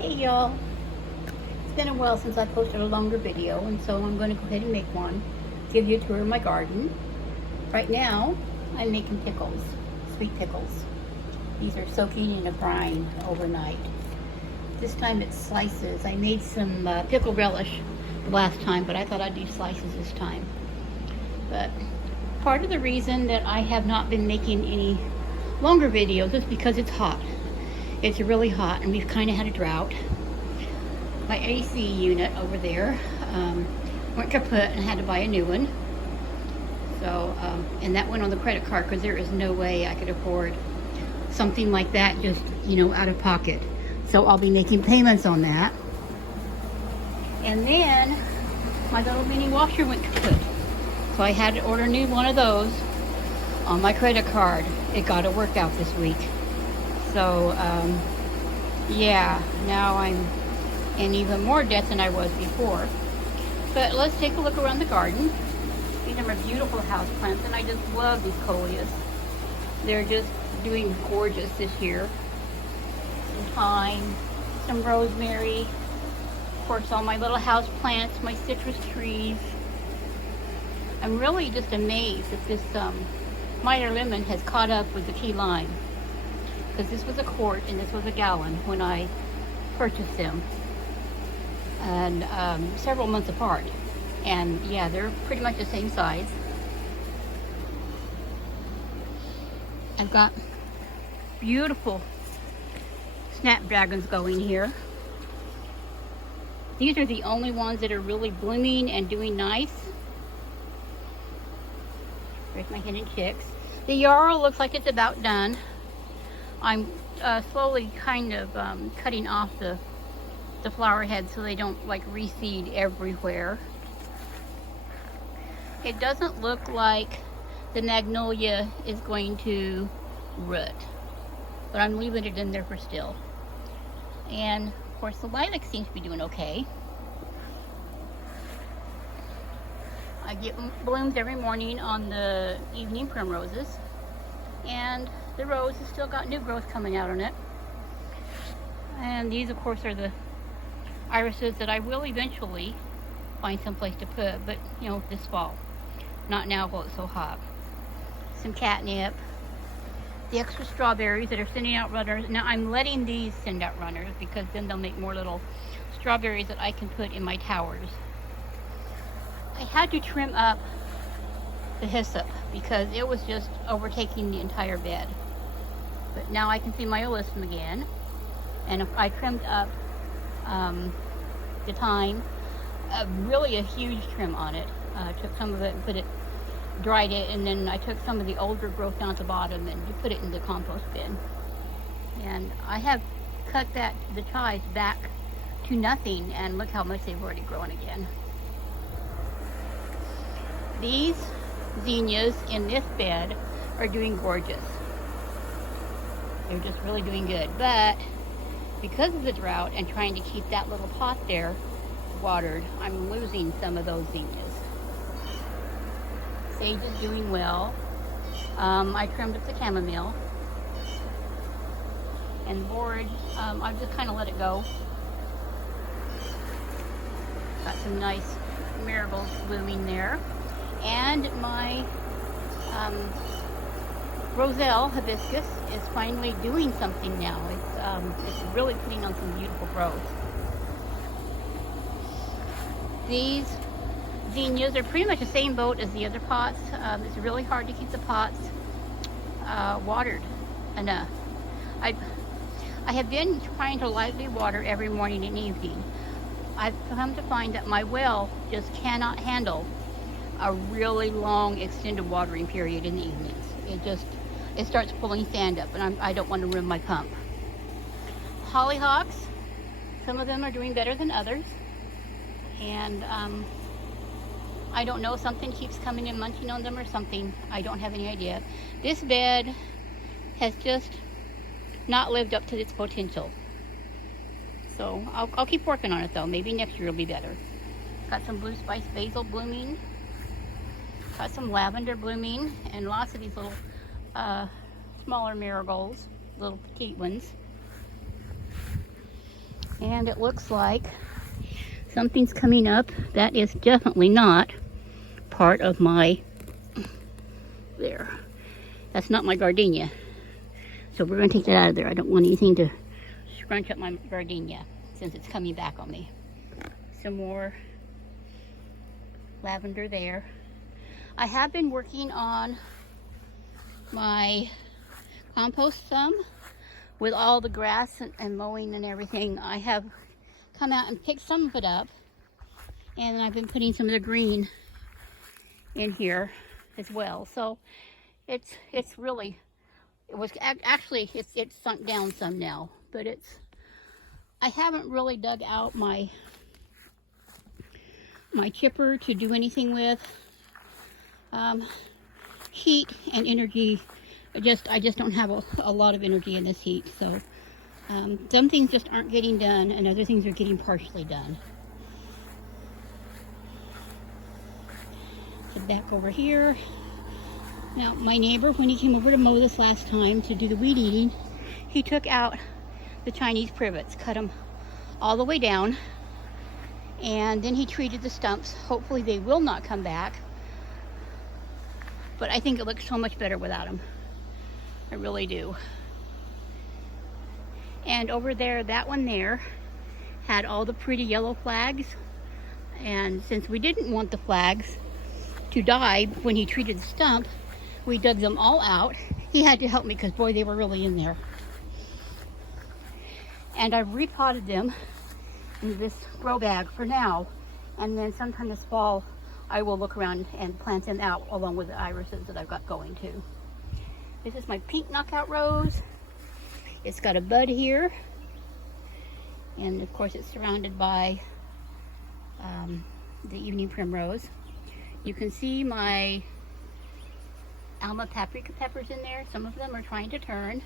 Hey y'all, it's been a while since I posted a longer video, and so I'm going to go ahead and make one, give you a tour of my garden. Right now I'm making pickles, sweet pickles. These are soaking in a brine overnight. This time it's slices. I made some pickle relish the last time, but I thought I'd do slices this time. But part of the reason that I have not been making any longer videos is because it's hot. It's really hot, and we've kind of had a drought. My AC unit over there went kaput and I had to buy a new one. So, and that went on the credit card because there is no way I could afford something like that just, out of pocket. So I'll be making payments on that. And then my little mini washer went kaput. So I had to order a new one of those on my credit card. It got to work out this week. So, yeah, now I'm in even more debt than I was before. But let's take a look around the garden. These are my beautiful houseplants, and I just love these coleus. They're just doing gorgeous this year. Some thyme, some rosemary, of course all my little houseplants, my citrus trees. I'm really just amazed that this Meyer lemon has caught up with the key lime. Because this was a quart and this was a gallon when I purchased them, and several months apart, and yeah, they're pretty much the same size. I've got beautiful snapdragons going here. These are the only ones that are really blooming and doing nice. There's my hidden chicks. The yarrow looks like it's about done. I'm slowly kind of cutting off the flower heads so they don't like reseed everywhere. It doesn't look like the magnolia is going to root, but I'm leaving it in there for still. And of course the lilac seems to be doing okay. I get blooms every morning on the evening primroses, and the rose has still got new growth coming out on it. And these of course are the irises that I will eventually find someplace to put, but this fall, not now while it's so hot. Some catnip, the extra strawberries that are sending out runners. Now I'm letting these send out runners because then they'll make more little strawberries that I can put in my towers. I had to trim up the hyssop because it was just overtaking the entire bed. But now I can see my alyssum again, and if I trimmed up the thyme, really a huge trim on it. Took some of it and dried it, and then I took some of the older growth down at the bottom and put it in the compost bin. And I have cut the chives back to nothing, and look how much they've already grown again. These zinnias in this bed are doing gorgeous. They're just really doing good. But because of the drought and trying to keep that little pot there watered, I'm losing some of those zinnias. Sage is doing well. I trimmed up the chamomile. And borage, I've just kind of let it go. Got some nice marigolds blooming there. And my Roselle hibiscus is finally doing something now. It's really putting on some beautiful growth. These zinnias are pretty much the same boat as the other pots. It's really hard to keep the pots watered enough. I have been trying to lightly water every morning and evening. I've come to find that my well just cannot handle a really long extended watering period in the evenings. It starts pulling sand up, and I don't want to ruin my pump. Hollyhocks, some of them are doing better than others, and I don't know, something keeps coming and munching on them or something. I don't have any idea. This bed has just not lived up to its potential. So I'll keep working on it though. Maybe next year it'll be better. Got some blue spice basil blooming. Got some lavender blooming, and lots of these little smaller marigolds, little petite ones. And it looks like something's coming up. That is definitely not part of my, there. That's not my gardenia. So we're going to take that out of there. I don't want anything to scrunch up my gardenia since it's coming back on me. Some more lavender there. I have been working on my compost some with all the grass and mowing and everything. I have come out and picked some of it up, and I've been putting some of the green in here as well. So it's really, it was actually it's sunk down some now, but I haven't really dug out my chipper to do anything with. Heat and energy, I just don't have a lot of energy in this heat. So some things just aren't getting done, and other things are getting partially done. Head back over here. Now, my neighbor, when he came over to mow this last time to do the weed eating, he took out the Chinese privets, cut them all the way down, and then he treated the stumps. Hopefully they will not come back, but I think it looks so much better without them. I really do. And over there, that one there had all the pretty yellow flags, and since we didn't want the flags to die when he treated the stump, we dug them all out. He had to help me because, boy, they were really in there. And I've repotted them in this grow bag for now, and then sometime this fall I will look around and plant them out along with the irises that I've got going too. This is my pink knockout rose. It's got a bud here, and of course it's surrounded by the evening primrose. You can see my Alma paprika peppers in there. Some of them are trying to turn.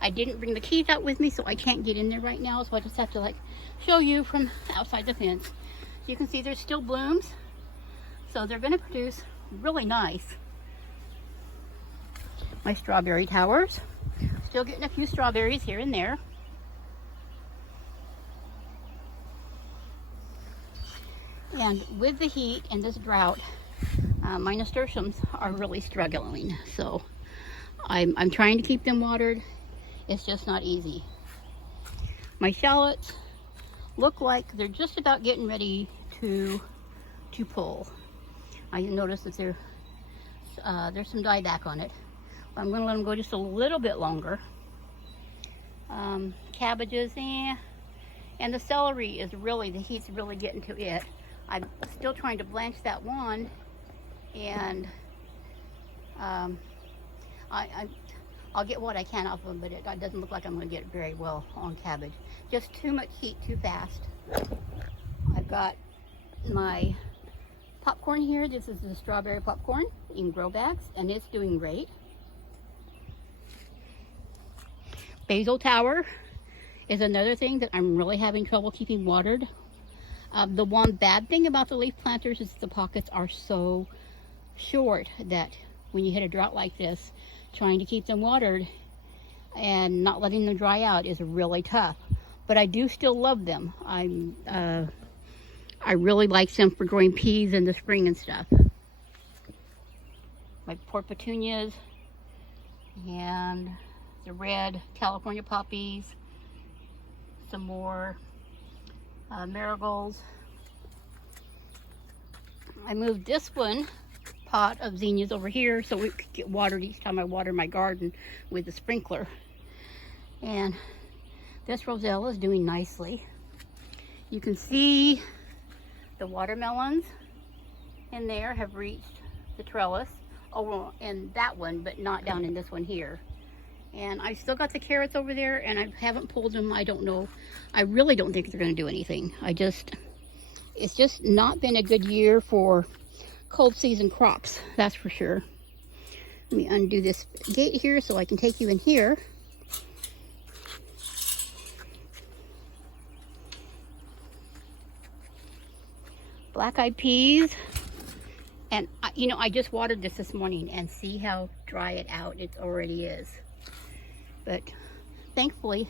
I didn't bring the keys out with me, so I can't get in there right now, so I just have to like show you from outside the fence. You can see there's still blooms, so they're going to produce really nice. My strawberry towers, still getting a few strawberries here and there. And with the heat and this drought, my nasturtiums are really struggling, so I'm trying to keep them watered. It's just not easy. My shallots look like they're just about getting ready to pull. I noticed that there's some dieback on it. I'm going to let them go just a little bit longer. Cabbages, and the celery is really, the heat's really getting to it. I'm still trying to blanch that one, and I'll get what I can off of them, but it doesn't look like I'm going to get it very well on cabbage. Just too much heat too fast. I've got my popcorn here. This is the strawberry popcorn in grow bags, and it's doing great. Basil tower is another thing that I'm really having trouble keeping watered. The one bad thing about the leaf planters is the pockets are so short that when you hit a drought like this, trying to keep them watered and not letting them dry out is really tough. But I do still love them. I really like them for growing peas in the spring and stuff. My port petunias and the red California poppies, some more marigolds. I moved this one pot of zinnias over here so it could get watered each time I water my garden with the sprinkler. And this rosella is doing nicely. You can see the watermelons in there have reached the trellis. Oh, and that one, but not down in this one here. And I've still got the carrots over there, and I haven't pulled them. I don't know. I really don't think they're going to do anything. It's just not been a good year for cold season crops, that's for sure. Let me undo this gate here so I can take you in here. Black-eyed peas. And, you know, I just watered this morning, and see how dry it out it already is. But thankfully,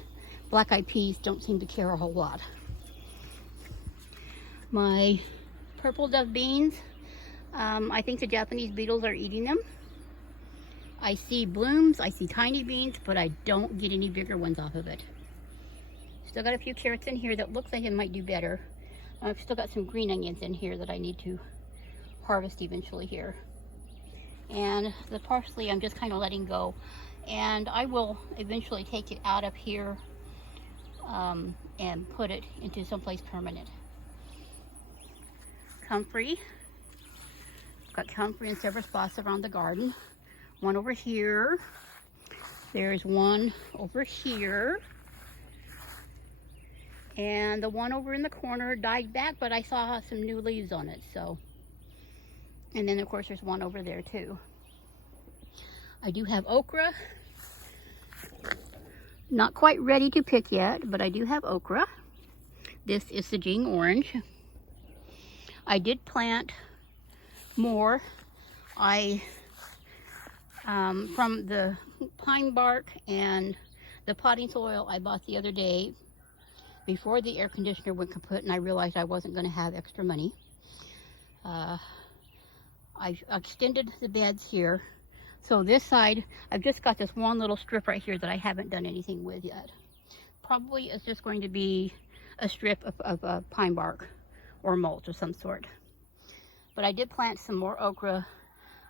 black-eyed peas don't seem to care a whole lot. My purple dove beans, I think the Japanese beetles are eating them. I see blooms, I see tiny beans, but I don't get any bigger ones off of it. Still got a few carrots in here that looks like it might do better. I've still got some green onions in here that I need to harvest eventually here. And the parsley I'm just kind of letting go. And I will eventually take it out of here and put it into someplace permanent. Comfrey. Got comfrey in several spots around the garden. One over here. There's one over here. And the one over in the corner died back, but I saw some new leaves on it, so. And then of course there's one over there too. I do have okra. Not quite ready to pick yet, but I do have okra. This is the Jing orange. I did plant more. From the pine bark and the potting soil I bought the other day before the air conditioner went kaput, and I realized I wasn't going to have extra money. I extended the beds here. So this side, I've just got this one little strip right here that I haven't done anything with yet. Probably it's just going to be a strip of pine bark or mulch of some sort. But I did plant some more okra.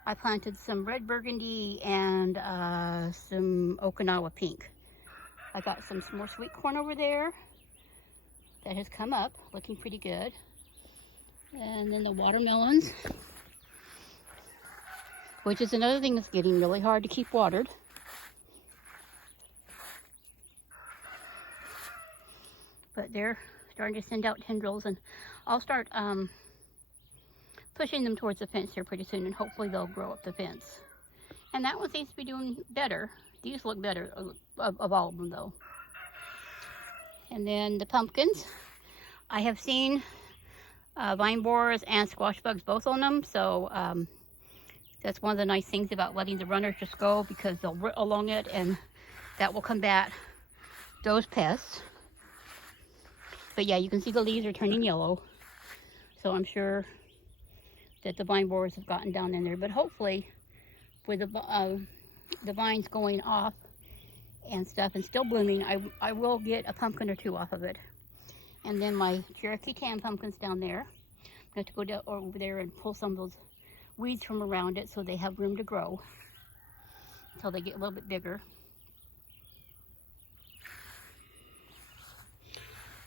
I planted some red burgundy and some Okinawa pink. I got some more sweet corn over there that has come up, looking pretty good. And then the watermelons, which is another thing that's getting really hard to keep watered. But they're starting to send out tendrils, and I'll start pushing them towards the fence here pretty soon, and hopefully they'll grow up the fence. And that one seems to be doing better. These look better of all of them though. And then the pumpkins. I have seen vine borers and squash bugs both on them, so that's one of the nice things about letting the runners just go, because they'll root along it and that will combat those pests. But yeah, you can see the leaves are turning yellow, so I'm sure that the vine borers have gotten down in there. But hopefully with the vines going off and stuff and still blooming, I will get a pumpkin or two off of it. And then my Cherokee tan pumpkins down there, I have to go down over there and pull some of those weeds from around it so they have room to grow until they get a little bit bigger.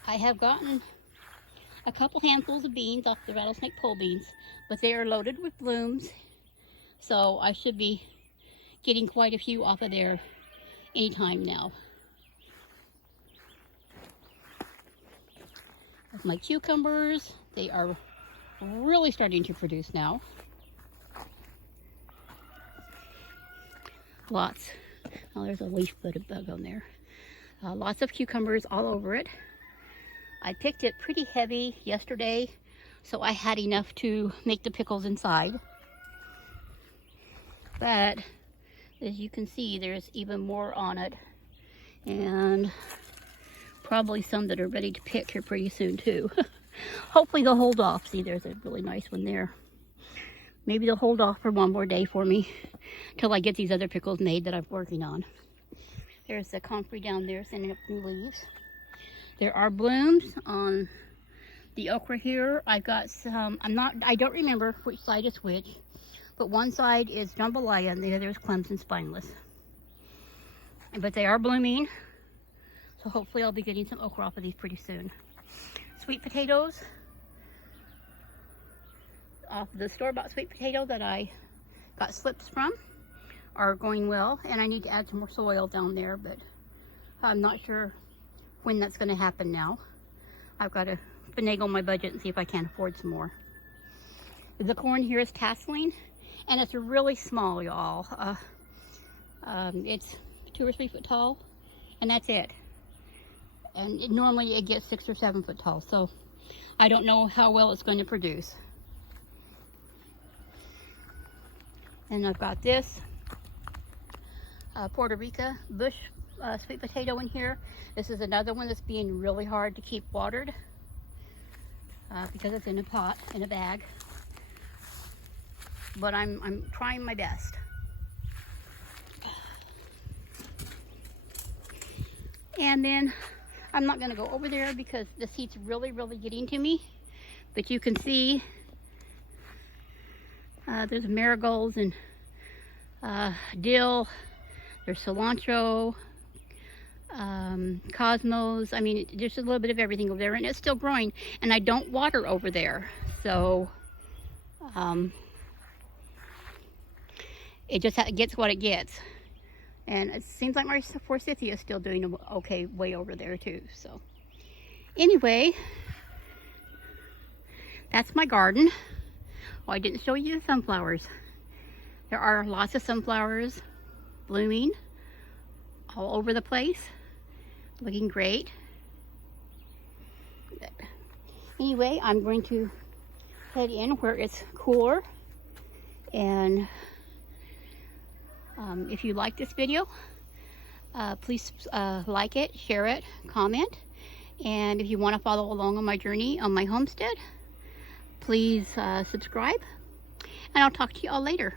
I have gotten a couple handfuls of beans off the rattlesnake pole beans, but they are loaded with blooms, so I should be getting quite a few off of there anytime now. With my cucumbers, they are really starting to produce now. Lots. Oh, there's a leaf-footed bug on there. Lots of cucumbers all over it. I picked it pretty heavy yesterday, so I had enough to make the pickles inside. But as you can see, there's even more on it, and probably some that are ready to pick here pretty soon too. Hopefully they'll hold off. See, there's a really nice one there. Maybe they'll hold off for one more day for me till I get these other pickles made that I'm working on. There's the comfrey down there sending up new leaves. There are blooms on the okra here. I've got some, I don't remember which side is which, but one side is jambalaya and the other is Clemson spineless. But they are blooming, so hopefully I'll be getting some okra off of these pretty soon. Sweet potatoes, off the store-bought sweet potato that I got slips from, are going well, and I need to add some more soil down there, but I'm not sure when that's going to happen now. I've got to finagle my budget and see if I can afford some more. The corn here is tasseling, and it's really small, y'all. It's 2 or 3 foot tall, and that's it. And normally it gets 6 or 7 foot tall, so I don't know how well it's going to produce. And I've got this Puerto Rica bush sweet potato in here. This is another one that's being really hard to keep watered because it's in a pot, in a bag. But I'm trying my best. And then I'm not going to go over there because this heat's really getting to me. But you can see there's marigolds and dill. There's cilantro, cosmos. I mean, there's a little bit of everything over there, and it's still growing. And I don't water over there, so it just gets what it gets. And it seems like my forsythia is still doing okay way over there too. So anyway, that's my garden. Oh, I didn't show you the sunflowers. There are lots of sunflowers blooming all over the place, looking great. Anyway, I'm going to head in where it's cooler, and if you like this video, please like it, share it, comment, and if you want to follow along on my journey on my homestead, please subscribe, and I'll talk to you all later.